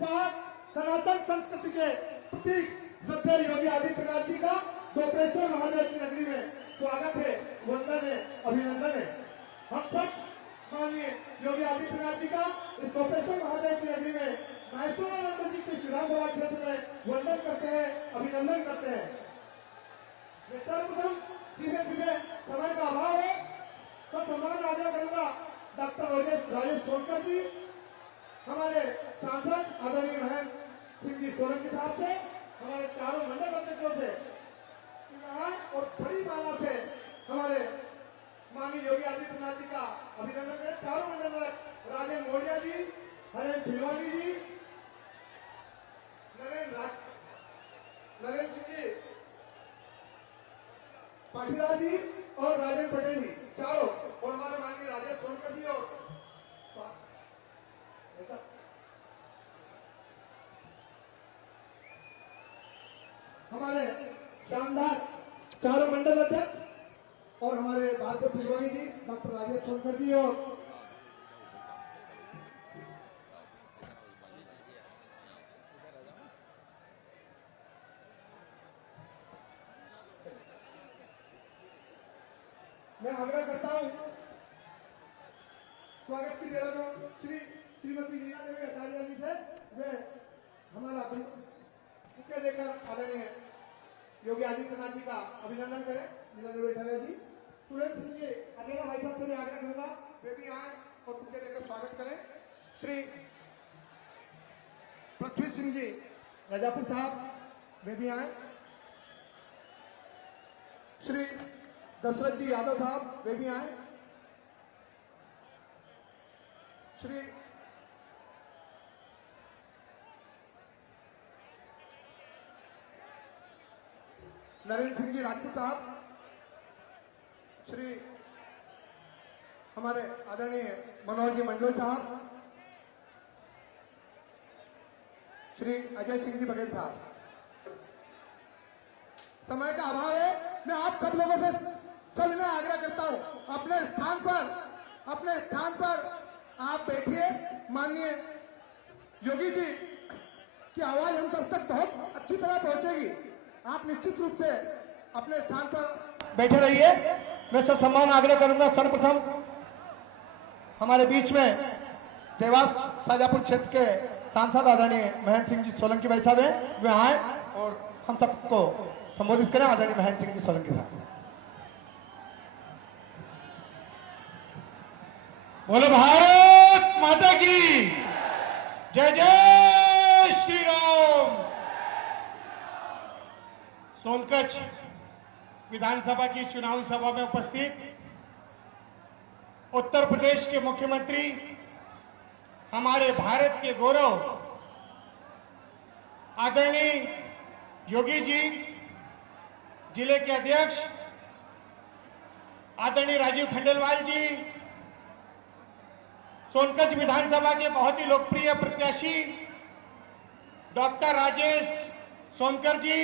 जहाँ सनातन संस्कृति के प्रतीक श्रद्धेय योगी आदित्यनाथ जी का कोपेश्वर महादेव की नगरी में स्वागत है, वंदन है, अभिनंदन है। हम सब माननीय योगी आदित्यनाथ जी का इस कोपेश्वर महादेव की नगरी में माहेश्वरानंद जी के विधानसभा क्षेत्र में वंदन करते हैं, अभिनंदन करते हैं। सर्वप्रथम सीधे समय का अभाव है तो सम्मान आज्ञा करूंगा डॉक्टर राजेश सोनकर जी, हमारे सांसद आदरणीय महेंद्र सिंह जी सोलंकी साहब से, हमारे चारों मंडल अध्यक्षों से और बड़ी माला से हमारे माननीय योगी आदित्यनाथ जी का अभिनंदन करें। चारों मंडल राजेंद्र मोड़िया जी, हरेंद्र भिलवानी जी, नरेंद्र सिंह जी पाटीदार जी और राजेंद्र पटेल जी, चारों, और हमारे माननीय राजेश सोनकर जी और हमारे शानदार चारों मंडल अध्यक्ष और हमारे बहादुर भिलवानी जी, डॉक्टर राजेश सोनकर जी और मैं आग्रह करता हूं स्वागत की बेला को श्रीमती लीला देवी आचार्य जी से वे हमारा बुके देकर आदरणीय योगी आदित्यनाथ जी का अभिनंदन करें। लीला देवी आचार्य जी, सुरेंद्र सिंह जी अकेला भाई साहब से मैं आग्रह करूंगा वे भी आए और बुके देकर स्वागत करें। श्री पृथ्वी सिंह जी राजापुर साहब वे भी आए। श्री दशरथ जी यादव साहब वे भी आए। श्री नरेंद्र सिंह जी राजपूत साहब, श्री हमारे आदरणीय मनोहर जी मंडल साहब, श्री अजय सिंह जी बघेल साहब। समय का अभाव है, मैं आप सब लोगों से सविनय आग्रह करता हूं अपने स्थान पर आप बैठिए। माननीय योगी जी की आवाज हम सब तक बहुत अच्छी तरह पहुंचेगी। आप निश्चित रूप से अपने स्थान पर बैठे रहिए। मैं सब सम्मान आग्रह करूंगा सर्वप्रथम हमारे बीच में देवास शाजापुर क्षेत्र के सांसद आदरणीय महेंद्र सिंह जी सोलंकी भाई साहब हैं, वे आए और हम सबको संबोधित करें। आदरणीय महेंद्र सिंह जी सोलंकी साहब। बोलो भारत माता की जय, जय श्री राम। सोनकच्छ विधानसभा की चुनावी सभा में उपस्थित उत्तर प्रदेश के मुख्यमंत्री, हमारे भारत के गौरव आदरणीय योगी जी, जिले के अध्यक्ष आदरणीय राजीव खंडेलवाल जी, सोनकच्छ विधानसभा के बहुत ही लोकप्रिय प्रत्याशी डॉक्टर राजेश सोनकर जी,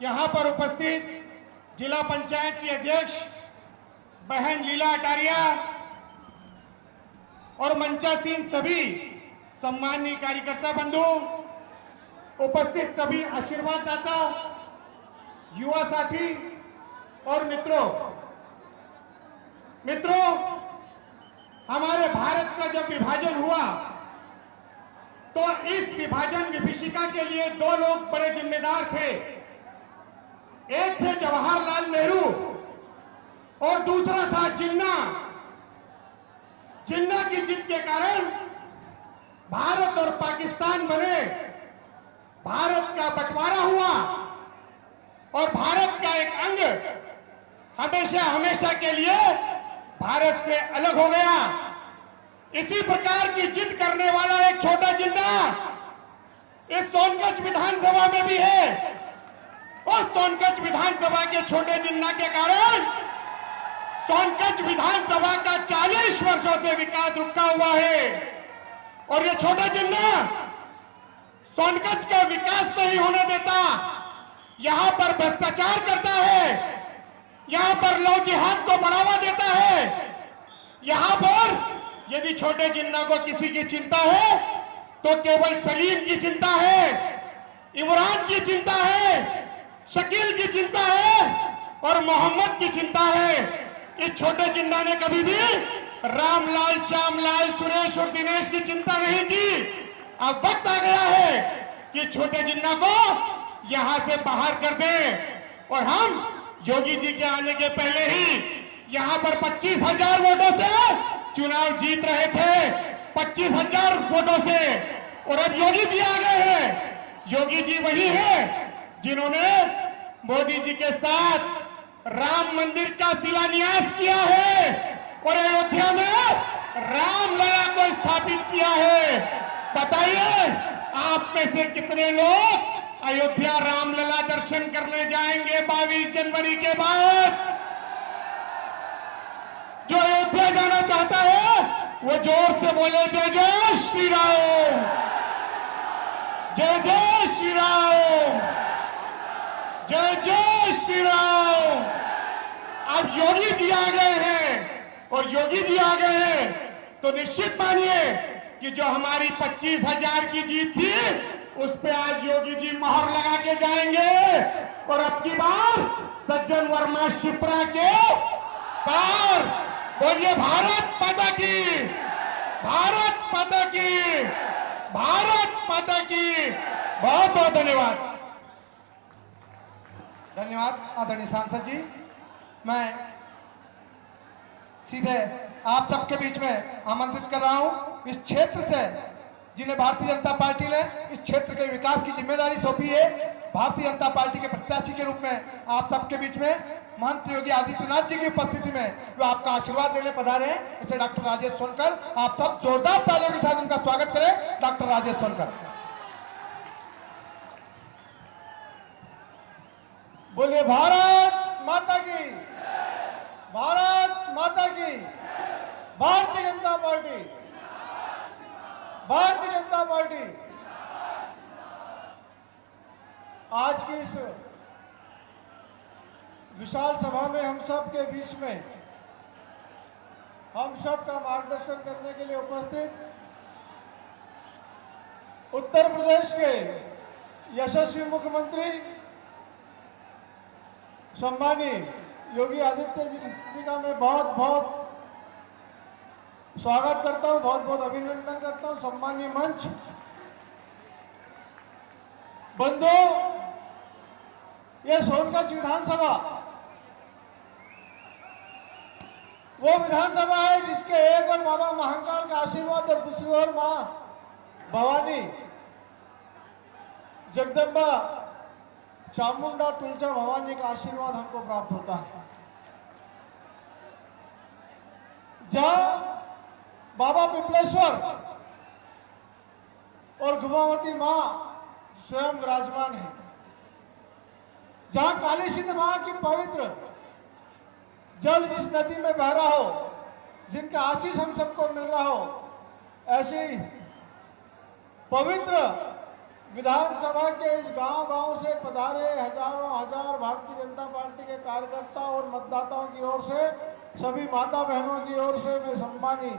यहां पर उपस्थित जिला पंचायत की अध्यक्ष बहन लीला अटारिया और मंचासीन सभी सम्मानीय कार्यकर्ता बंधु, उपस्थित सभी आशीर्वाद दाता, युवा साथी और मित्रों, हमारे भारत का जब विभाजन हुआ तो इस विभाजन विभीषिका के लिए दो लोग बड़े जिम्मेदार थे। एक थे जवाहरलाल नेहरू और दूसरा था जिन्ना। जिन्ना की जिद के कारण भारत और पाकिस्तान बने, भारत का बंटवारा हुआ और भारत का एक अंग हमेशा हमेशा के लिए भारत से अलग हो गया। इसी प्रकार की जिद करने वाला एक छोटा जिन्ना इस सोनकच्छ विधानसभा में भी है और सोनकच्छ विधानसभा के छोटे जिन्ना के कारण सोनकच्छ विधानसभा का 40 वर्षों से विकास रुका हुआ है और ये छोटा जिन्ना सोनकच्छ का विकास नहीं होने देता। यहां पर भ्रष्टाचार करता है, यहां पर लव जिहाद को बढ़ावा देता है। यहां पर यदि छोटे जिन्ना को किसी की चिंता है तो केवल सलीम की चिंता है, इमरान की चिंता है, शकील की चिंता है और मोहम्मद की चिंता है। इस छोटे जिन्ना ने कभी भी रामलाल, श्यामलाल, सुरेश और दिनेश की चिंता नहीं की। अब वक्त आ गया है कि छोटे जिन्ना को यहां से बाहर कर दें। और हम योगी जी के आने के पहले ही यहां पर 25,000 वोटों से चुनाव जीत रहे थे, 25,000 वोटों से। और अब योगी जी आ गए हैं। योगी जी वही है जिन्होंने मोदी जी के साथ राम मंदिर का शिलान्यास किया है और अयोध्या में रामलला को स्थापित किया है। बताइए, आप में से कितने लोग अयोध्या रामलला दर्शन करने जाएंगे 22 जनवरी के बाद? जो अयोध्या जाना चाहता है वो जोर से बोले जय जय श्री राम, जय जय श्री राम, जय जय श्री राम। अब योगी जी आ गए हैं और योगी जी आ गए हैं तो निश्चित मानिए कि जो हमारी 25,000 की जीत थी उस पे आज योगी जी मोहर लगा के जाएंगे। और अब की बार सज्जन वर्मा शिप्रा के पार। बोलिए भारत माता की, भारत माता की, भारत माता की। बहुत बहुत धन्यवाद। धन्यवाद आदरणीय सांसद जी। मैं सीधे आप सबके बीच में आमंत्रित कर रहा हूं इस क्षेत्र से जिन्हें भारतीय जनता पार्टी ने इस क्षेत्र के विकास की जिम्मेदारी सौंपी है, भारतीय जनता पार्टी के प्रत्याशी के रूप में आप सबके बीच में महंत योगी आदित्यनाथ जी की उपस्थिति में जो आपका आशीर्वाद लेने पधारे हैं, इसे डॉक्टर राजेश सोनकर, आप सब जोरदार तालियों के साथ उनका स्वागत करें। डॉक्टर राजेश सोनकर। बोलिए भारत माता की, भारत माता की, भारतीय जनता पार्टी, भारतीय जनता पार्टी। आज की इस विशाल सभा में हम सब के बीच में हम सब का मार्गदर्शन करने के लिए उपस्थित उत्तर प्रदेश के यशस्वी मुख्यमंत्री सम्मानीय योगी आदित्यनाथ जी का मैं बहुत बहुत स्वागत करता हूं, बहुत बहुत अभिनंदन करता हूं। सम्मानीय मंच, बंधु, यह सोनगंज विधानसभा वो विधानसभा है जिसके एक ओर बाबा महाकाल का आशीर्वाद और दूसरी ओर मां भवानी, जगदम्बा, चामुंडा, तुलजा भवानी का आशीर्वाद हमको प्राप्त होता है। जहां बाबा पिपलेश्वर और गुमावती मां स्वयं विराजमान है, जहां काली सिंध मां की पवित्र जल जिस नदी में बह रहा हो, जिनका आशीष हम सबको मिल रहा हो, ऐसी पवित्र विधानसभा के इस गांव-गांव से पधारे हजारों हजार भारतीय जनता पार्टी के कार्यकर्ता और मतदाताओं की ओर से, सभी माता बहनों की ओर से मैं सम्मानीय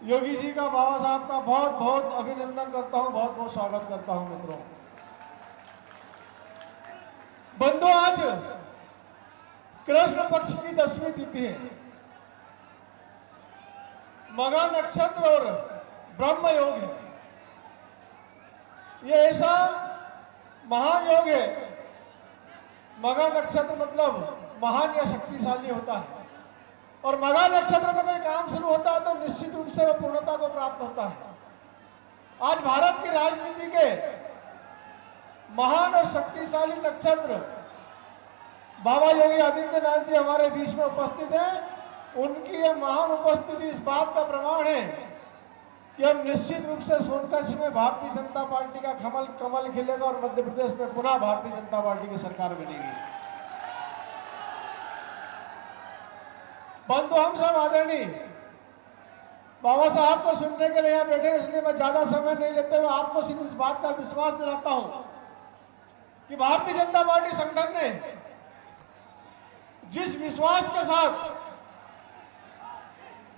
योगी जी का, बाबा साहब का बहुत बहुत अभिनंदन करता हूं, बहुत बहुत स्वागत करता हूं। मित्रों, बंधु, आज कृष्ण पक्ष की 10वीं तिथि है। मघा नक्षत्र और ब्रह्म योग है। ये ऐसा महान योग है। मघा नक्षत्र मतलब महान या शक्तिशाली होता है, और मघा नक्षत्र में कोई काम शुरू होता है तो निश्चित रूप से वह पूर्णता को प्राप्त होता है। आज भारत की राजनीति के महान और शक्तिशाली नक्षत्र बाबा योगी आदित्यनाथ जी हमारे बीच में उपस्थित हैं। उनकी यह महान उपस्थिति इस बात का प्रमाण है कि हम निश्चित रूप से सोनकच्छ में भारतीय जनता पार्टी का कमल खिलेगा और मध्य प्रदेश में पुनः भारतीय जनता पार्टी की सरकार बनेगी। बंधु, हम सब आदरणीय बाबा साहब को सुनने के लिए यहाँ बैठे, इसलिए मैं ज्यादा समय नहीं लेते हुए आपको सिर्फ इस बात का विश्वास दिलाता हूं कि भारतीय जनता पार्टी संगठन ने जिस विश्वास के साथ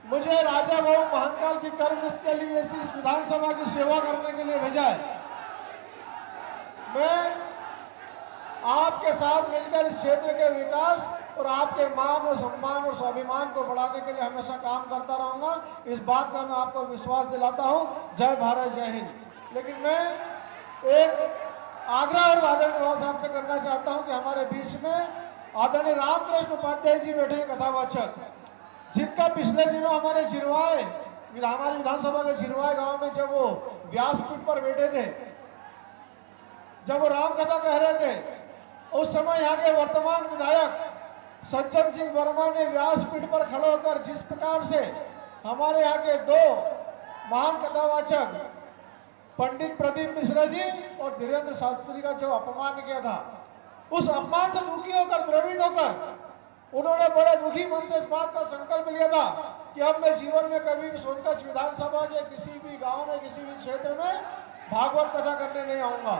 मुझे राजा बहु महंकाल की कर्म के लिए इस विधानसभा की सेवा करने के लिए भेजा है। मैं आपके साथ मिलकर इस क्षेत्र के विकास और आपके मान और सम्मान और स्वाभिमान को बढ़ाने के लिए हमेशा काम करता रहूंगा। इस बात का मैं आपको विश्वास दिलाता हूं। जय भारत, जय हिंद। लेकिन मैं एक आग्रह और आदरणीय बाबा साहब से करना चाहता हूं कि हमारे बीच में आदरणीय रामकृष्ण उपाध्याय जी बैठे हैं, कथावाचक, जिनका पिछले दिनों हमारे जिरवाए, हमारी विधानसभा के जिरवाए गांव में जब वो व्यासपीठ पर बैठे थे, जब वो राम कथा कह रहे थे, उस समय यहाँ के वर्तमान विधायक सज्जन सिंह वर्मा ने व्यासपीठ पर खड़े होकर जिस प्रकार से हमारे यहाँ के दो महान कथावाचक पंडित प्रदीप मिश्रा जी और धीरेन्द्र शास्त्री का जो अपमान किया था, उस अपमान से दुखी होकर, द्रवित होकर उन्होंने बड़े दुखी मन से इस बात का संकल्प लिया था कि अब मैं जीवन में कभी भी सोनकच्छ विधानसभा के किसी भी गांव में, किसी भी क्षेत्र में भागवत कथा करने नहीं आऊंगा।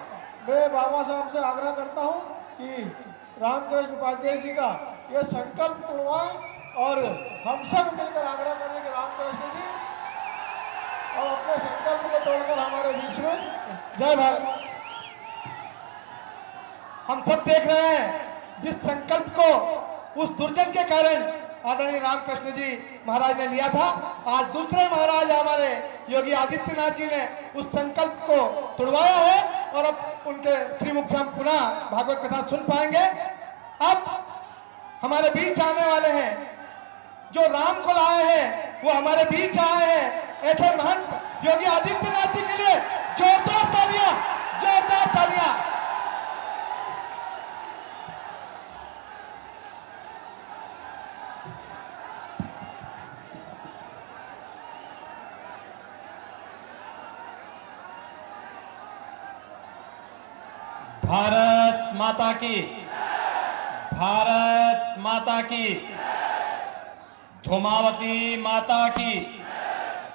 मैं बाबा साहब से आग्रह करता हूं कि रामकृष्ण उपाध्याय जी का यह संकल्प तोड़वाएं और हम सब मिलकर आग्रह करें कि रामकृष्ण जी और अपने संकल्प को तोड़कर हमारे बीच में। जय भारत। हम सब देख रहे हैं जिस संकल्प को उस दुर्जन के कारण आदरणीय रामकृष्ण जी महाराज ने लिया था, आज दूसरे महाराज हमारे योगी आदित्यनाथ जी ने उस संकल्प को तोड़वाया है और अब उनके श्रीमुख से हम पुनः भागवत कथा सुन पाएंगे। अब हमारे बीच आने वाले हैं, जो राम को लाए हैं वो हमारे बीच आए हैं। ऐसे महंत योगी आदित्यनाथ जी के लिए जोरदार तालियां, जोरदार तालियां। भारत माता की, भारत माता की, धूमावती माता की,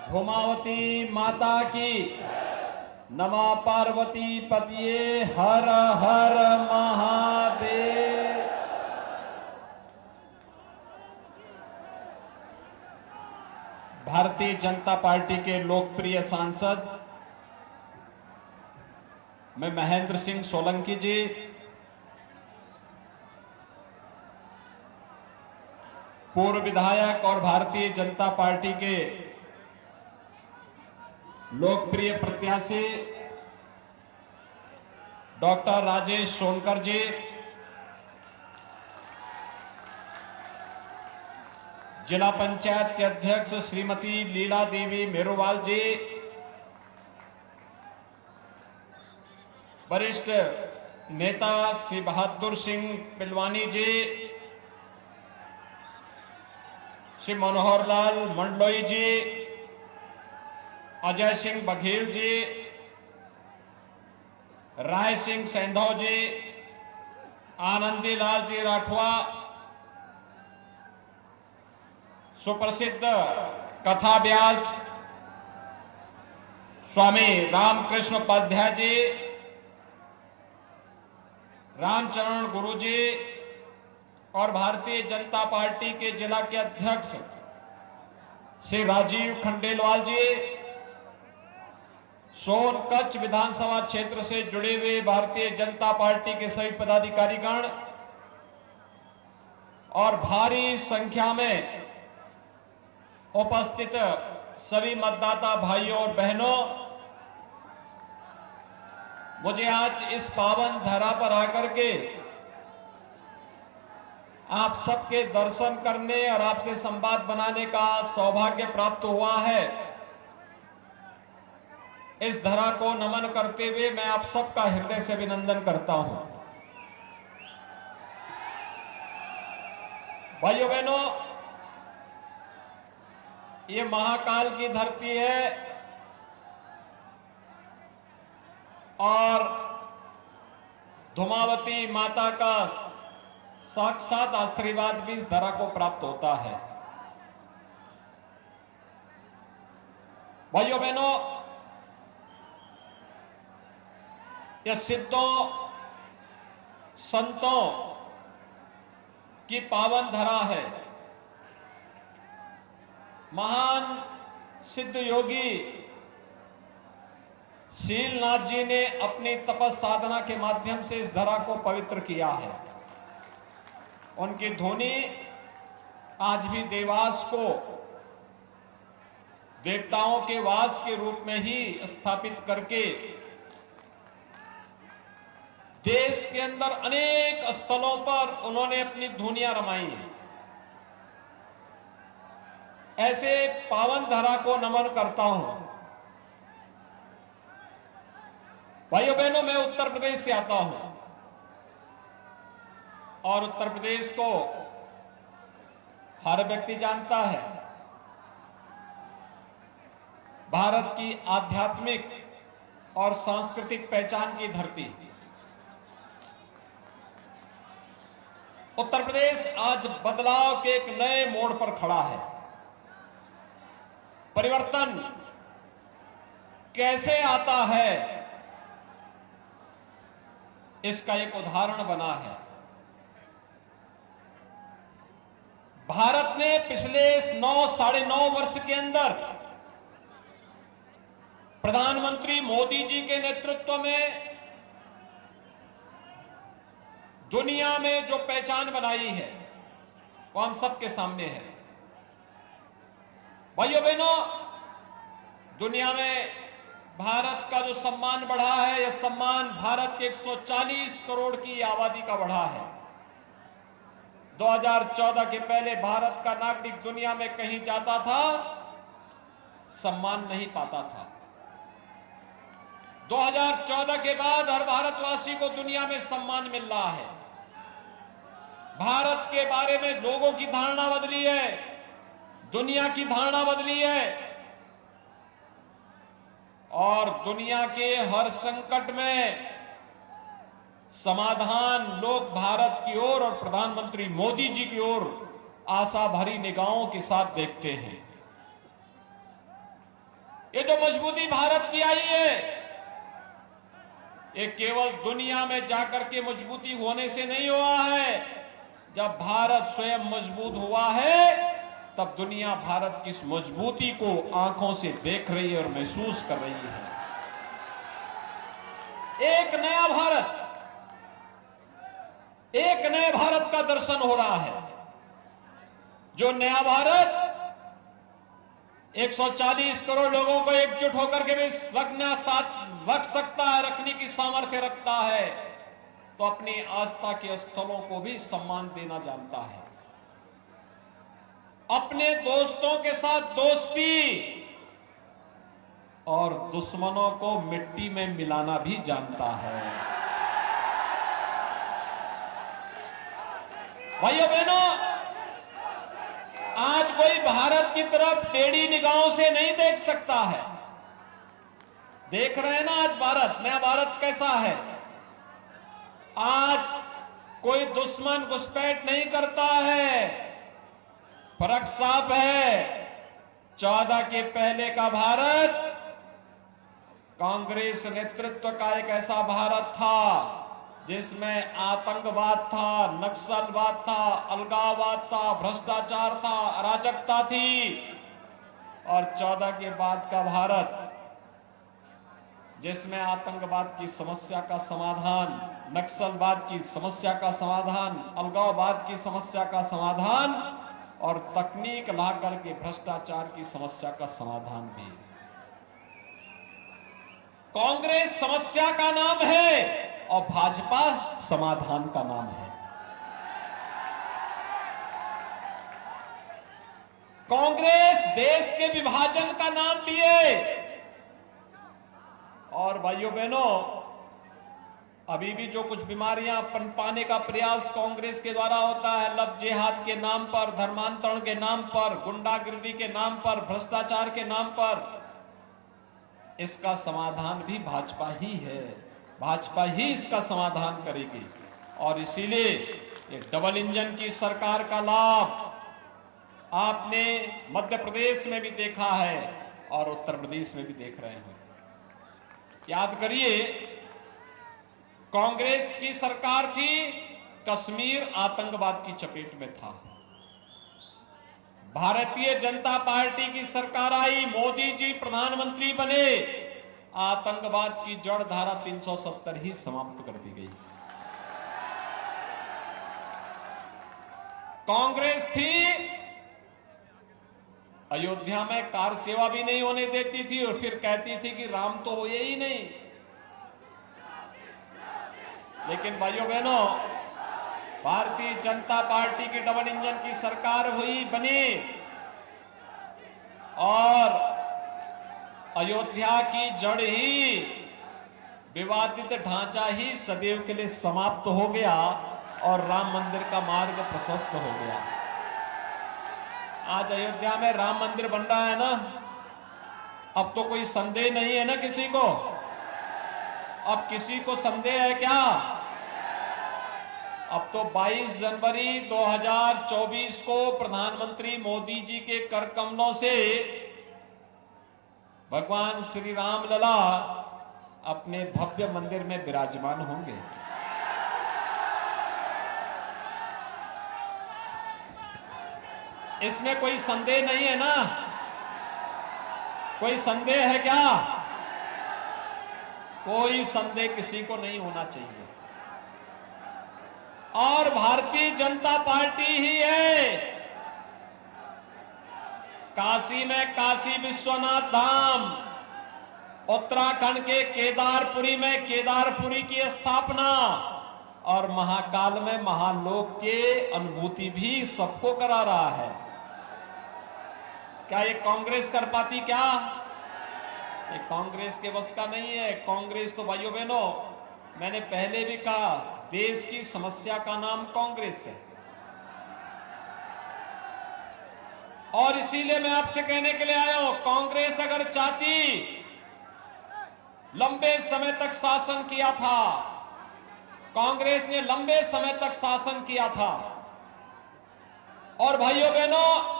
धूमावती माता की। नमः पार्वती पतिये हर हर महादेव। भारतीय जनता पार्टी के लोकप्रिय सांसद मैं महेंद्र सिंह सोलंकी जी, पूर्व विधायक और भारतीय जनता पार्टी के लोकप्रिय प्रत्याशी डॉक्टर राजेश सोनकर जी, जिला पंचायत के अध्यक्ष श्रीमती लीला देवी मेरुवाल जी, वरिष्ठ नेता श्री बहादुर सिंह पिलवानी जी, श्री मनोहर लाल मंडलोई जी, अजय सिंह बघेल जी, राय सिंह सैंधव जी, आनंदी लाल जी राठवा, सुप्रसिद्ध कथा व्यास स्वामी रामकृष्ण उपाध्याय जी, रामचरण गुरु जी और भारतीय जनता पार्टी के जिला के अध्यक्ष श्री राजीव खंडेलवाल जी, सोनकच्छ विधानसभा क्षेत्र से जुड़े हुए भारतीय जनता पार्टी के सभी पदाधिकारीगण और भारी संख्या में उपस्थित सभी मतदाता भाइयों और बहनों, मुझे आज इस पावन धरा पर आकर के आप सबके दर्शन करने और आपसे संवाद बनाने का सौभाग्य प्राप्त हुआ है। इस धरा को नमन करते हुए मैं आप सबका हृदय से अभिनंदन करता हूं। भाइयों बहनों, ये महाकाल की धरती है और धूमावती माता का साक्षात आशीर्वाद भी इस धरा को प्राप्त होता है। भाइयों बहनों, यह सिद्धों संतों की पावन धरा है। महान सिद्ध योगी शीलनाथ जी ने अपनी तपस साधना के माध्यम से इस धरा को पवित्र किया है। उनकी ध्वनि आज भी देवास को देवताओं के वास के रूप में ही स्थापित करके देश के अंदर अनेक स्थलों पर उन्होंने अपनी ध्वनियां रमाई हैं। ऐसे पावन धरा को नमन करता हूं। भाइयों बहनों, मैं उत्तर प्रदेश से आता हूं और उत्तर प्रदेश को हर व्यक्ति जानता है। भारत की आध्यात्मिक और सांस्कृतिक पहचान की धरती। उत्तर प्रदेश आज बदलाव के एक नए मोड़ पर खड़ा है। परिवर्तन कैसे आता है, इसका एक उदाहरण बना है। भारत ने पिछले 9-9.5 वर्ष के अंदर प्रधानमंत्री मोदी जी के नेतृत्व में दुनिया में जो पहचान बनाई है वो हम सबके सामने है। भाइयों बहनों, दुनिया में भारत का जो सम्मान बढ़ा है, यह सम्मान भारत के 140 करोड़ की आबादी का बढ़ा है। 2014 के पहले भारत का नागरिक दुनिया में कहीं जाता था, सम्मान नहीं पाता था। 2014 के बाद हर भारतवासी को दुनिया में सम्मान मिल रहा है। भारत के बारे में लोगों की धारणा बदली है, दुनिया की धारणा बदली है और दुनिया के हर संकट में समाधान लोग भारत की ओर और प्रधानमंत्री मोदी जी की ओर आशा भरी निगाहों के साथ देखते हैं। ये जो मजबूती भारत की आई है, ये केवल दुनिया में जाकर के मजबूती होने से नहीं हुआ है। जब भारत स्वयं मजबूत हुआ है, तब दुनिया भारत की इस मजबूती को आंखों से देख रही है और महसूस कर रही है। एक नया भारत, एक नए भारत का दर्शन हो रहा है। जो नया भारत 140 करोड़ लोगों को एकजुट होकर के भी रख सकता है, रखने की सामर्थ्य रखता है, तो अपनी आस्था के स्थलों को भी सम्मान देना जानता है। अपने दोस्तों के साथ दोस्ती और दुश्मनों को मिट्टी में मिलाना भी जानता है। भाइयों बहनों, आज कोई भारत की तरफ टेढ़ी निगाहों से नहीं देख सकता है। देख रहे हैं ना आज भारत, नया भारत कैसा है। आज कोई दुश्मन घुसपैठ नहीं करता है। फर्क साफ है। 14 के पहले का भारत कांग्रेस नेतृत्व का एक ऐसा भारत था जिसमें आतंकवाद था, नक्सलवाद था, अलगाववाद था, भ्रष्टाचार था, अराजकता थी। और 14 के बाद का भारत जिसमें आतंकवाद की समस्या का समाधान, नक्सलवाद की समस्या का समाधान, अलगाववाद की समस्या का समाधान और तकनीक लाकर के भ्रष्टाचार की समस्या का समाधान भी। कांग्रेस समस्या का नाम है और भाजपा समाधान का नाम है। कांग्रेस देश के विभाजन का नाम भी है। और भाइयों बहनों, अभी भी जो कुछ बीमारियां पनपाने का प्रयास कांग्रेस के द्वारा होता है, लव जिहाद के नाम पर, धर्मांतरण के नाम पर, गुंडागिर्दी के नाम पर, भ्रष्टाचार के नाम पर, इसका समाधान भी भाजपा ही है। भाजपा ही इसका समाधान करेगी। और इसीलिए ये डबल इंजन की सरकार का लाभ आपने मध्य प्रदेश में भी देखा है और उत्तर प्रदेश में भी देख रहे हैं। याद करिए, कांग्रेस की सरकार थी, कश्मीर आतंकवाद की चपेट में था। भारतीय जनता पार्टी की सरकार आई, मोदी जी प्रधानमंत्री बने, आतंकवाद की जड़ धारा 370 ही समाप्त कर दी गई। कांग्रेस थी, अयोध्या में कार सेवा भी नहीं होने देती थी और फिर कहती थी कि राम तो हुए ही नहीं। लेकिन भाइयों बहनों, भारतीय जनता पार्टी की डबल इंजन की सरकार हुई, बनी, और अयोध्या की जड़ ही, विवादित ढांचा ही सदैव के लिए समाप्त हो गया और राम मंदिर का मार्ग प्रशस्त हो गया। आज अयोध्या में राम मंदिर बन रहा है ना, अब तो कोई संदेह नहीं है ना किसी को। अब किसी को संदेह है क्या? अब तो 22 जनवरी 2024 को प्रधानमंत्री मोदी जी के कर कमलों से भगवान श्री राम लला अपने भव्य मंदिर में विराजमान होंगे। इसमें कोई संदेह नहीं है ना? कोई संदेह है क्या? कोई संदेह किसी को नहीं होना चाहिए। और भारतीय जनता पार्टी ही है। काशी में काशी विश्वनाथ धाम, उत्तराखंड के केदारपुरी में केदारपुरी की स्थापना और महाकाल में महालोक के अनुभूति भी सबको करा रहा है। क्या ये कांग्रेस कर पाती? क्या ये कांग्रेस के बस का नहीं है। कांग्रेस तो भाइयों बहनों, मैंने पहले भी कहा, देश की समस्या का नाम कांग्रेस है। और इसीलिए मैं आपसे कहने के लिए आया हूं, कांग्रेस अगर चाहती, लंबे समय तक शासन किया था, कांग्रेस ने लंबे समय तक शासन किया था। और भाइयों बहनों,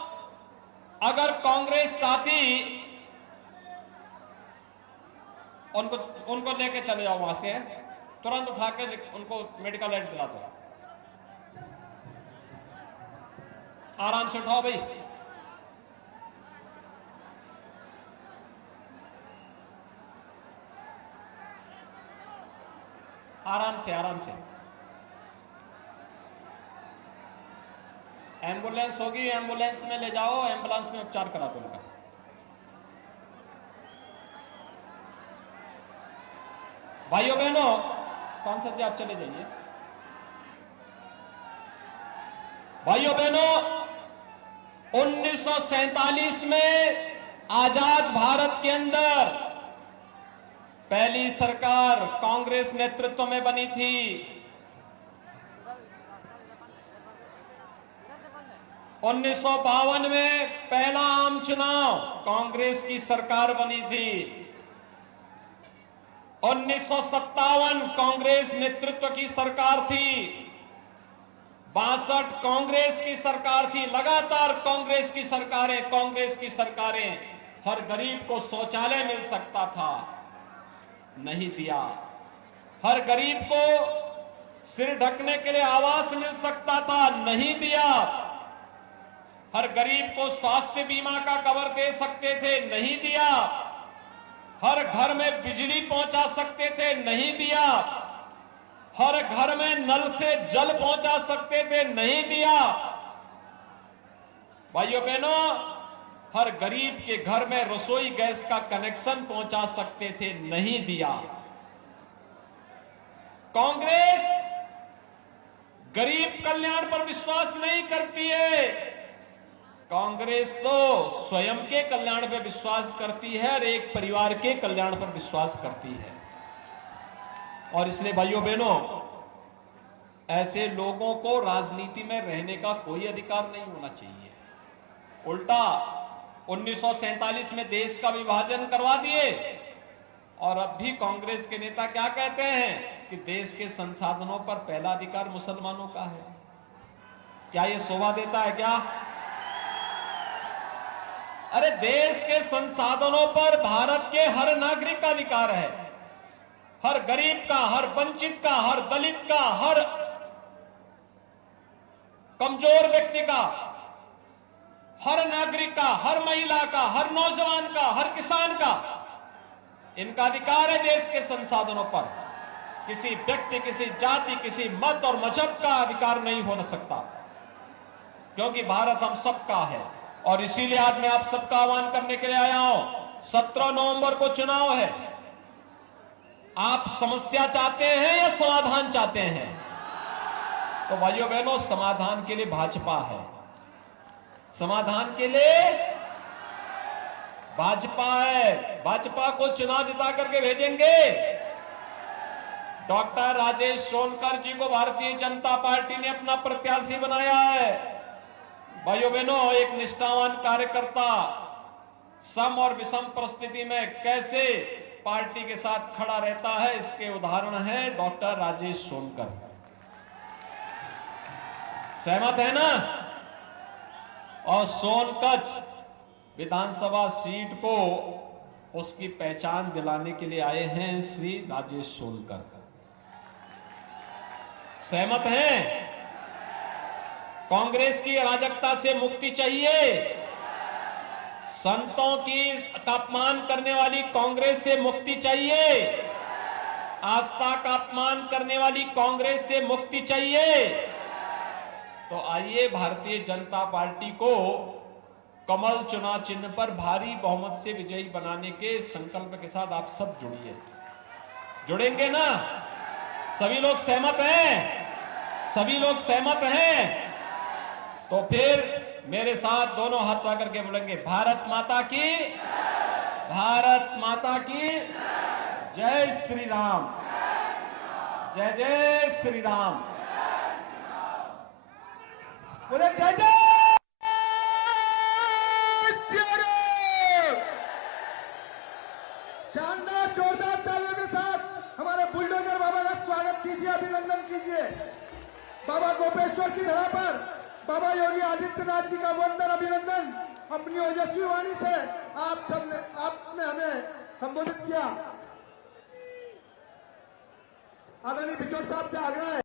अगर कांग्रेस चाहती, उनको लेके चले जाओ वहां से, तुरंत उठा के उनको मेडिकल एड दिला दो। आराम से उठाओ भाई। आराम से, आराम से। एम्बुलेंस होगी, एम्बुलेंस में ले जाओ, एम्बुलेंस में उपचार करा दो उनका। भाइयों बहनों, सांसद जी आप चले जाइए। भाइयों बहनों, 1947 में आजाद भारत के अंदर पहली सरकार कांग्रेस नेतृत्व में बनी थी। 1952 में पहला आम चुनाव कांग्रेस की सरकार बनी थी। 1957 कांग्रेस नेतृत्व की सरकार थी। 62 कांग्रेस की सरकार थी। लगातार कांग्रेस की सरकारें। हर गरीब को शौचालय मिल सकता था, नहीं दिया। हर गरीब को सिर ढकने के लिए आवास मिल सकता था, नहीं दिया। हर गरीब को स्वास्थ्य बीमा का कवर दे सकते थे, नहीं दिया। हर घर में बिजली पहुंचा सकते थे, नहीं दिया। हर घर में नल से जल पहुंचा सकते थे, नहीं दिया। भाइयों बहनों, हर गरीब के घर में रसोई गैस का कनेक्शन पहुंचा सकते थे, नहीं दिया। कांग्रेस गरीब कल्याण पर विश्वास नहीं करती है। कांग्रेस तो स्वयं के कल्याण पर विश्वास करती है और एक परिवार के कल्याण पर विश्वास करती है। और इसलिए भाइयों बहनों, ऐसे लोगों को राजनीति में रहने का कोई अधिकार नहीं होना चाहिए। उल्टा 1947 में देश का विभाजन करवा दिए और अब भी कांग्रेस के नेता क्या कहते हैं कि देश के संसाधनों पर पहला अधिकार मुसलमानों का है। क्या यह शोभा देता है क्या? अरे देश के संसाधनों पर भारत के हर नागरिक का अधिकार है। हर गरीब का, हर वंचित का, हर दलित का, हर कमजोर व्यक्ति का हर नागरिक का, हर महिला का, हर नौजवान का, हर किसान का इनका अधिकार है देश के संसाधनों पर। किसी व्यक्ति, किसी जाति, किसी मत और मजहब का अधिकार नहीं हो सकता, क्योंकि भारत हम सबका है। और इसीलिए आज मैं आप सबका आह्वान करने के लिए आया हूं। 17 नवंबर को चुनाव है। आप समस्या चाहते हैं या समाधान चाहते हैं? तो भाइयों बहनों, समाधान के लिए भाजपा है, समाधान के लिए भाजपा है। भाजपा को चुनाव जिता करके भेजेंगे। डॉक्टर राजेश सोनकर जी को भारतीय जनता पार्टी ने अपना प्रत्याशी बनाया है। भाइयों बहनों, एक निष्ठावान कार्यकर्ता सम और विषम परिस्थिति में कैसे पार्टी के साथ खड़ा रहता है, इसके उदाहरण है डॉक्टर राजेश सोनकर। सहमत है ना? और सोनकच्छ विधानसभा सीट को उसकी पहचान दिलाने के लिए आए हैं श्री राजेश सोनकर। सहमत हैं? कांग्रेस की अराजकता से मुक्ति चाहिए, संतों की अपमान करने वाली कांग्रेस से मुक्ति चाहिए, आस्था का अपमान करने वाली कांग्रेस से मुक्ति चाहिए। तो आइए भारतीय जनता पार्टी को कमल चुनाव चिन्ह पर भारी बहुमत से विजयी बनाने के संकल्प के साथ आप सब जुड़िए। जुड़ेंगे ना? सभी लोग सहमत हैं? सभी लोग सहमत हैं? तो फिर मेरे साथ दोनों हाथ पकड़ करके बोलेंगे, भारत माता की, भारत माता की जय श्री राम, जय जय श्री राम। बोले जय जय श्री राम। शानदार जोरदार तालियों के साथ हमारे बुलडोजर बाबा का स्वागत कीजिए, अभिनंदन कीजिए। बाबा गोपेश्वर की धरा पर बाबा योगी आदित्यनाथ जी का वंदन, अभिनंदन। अपनी ओजस्वी वाणी से आपने हमें संबोधित किया। आदरणीय बिचौर साहब से आग्रह है।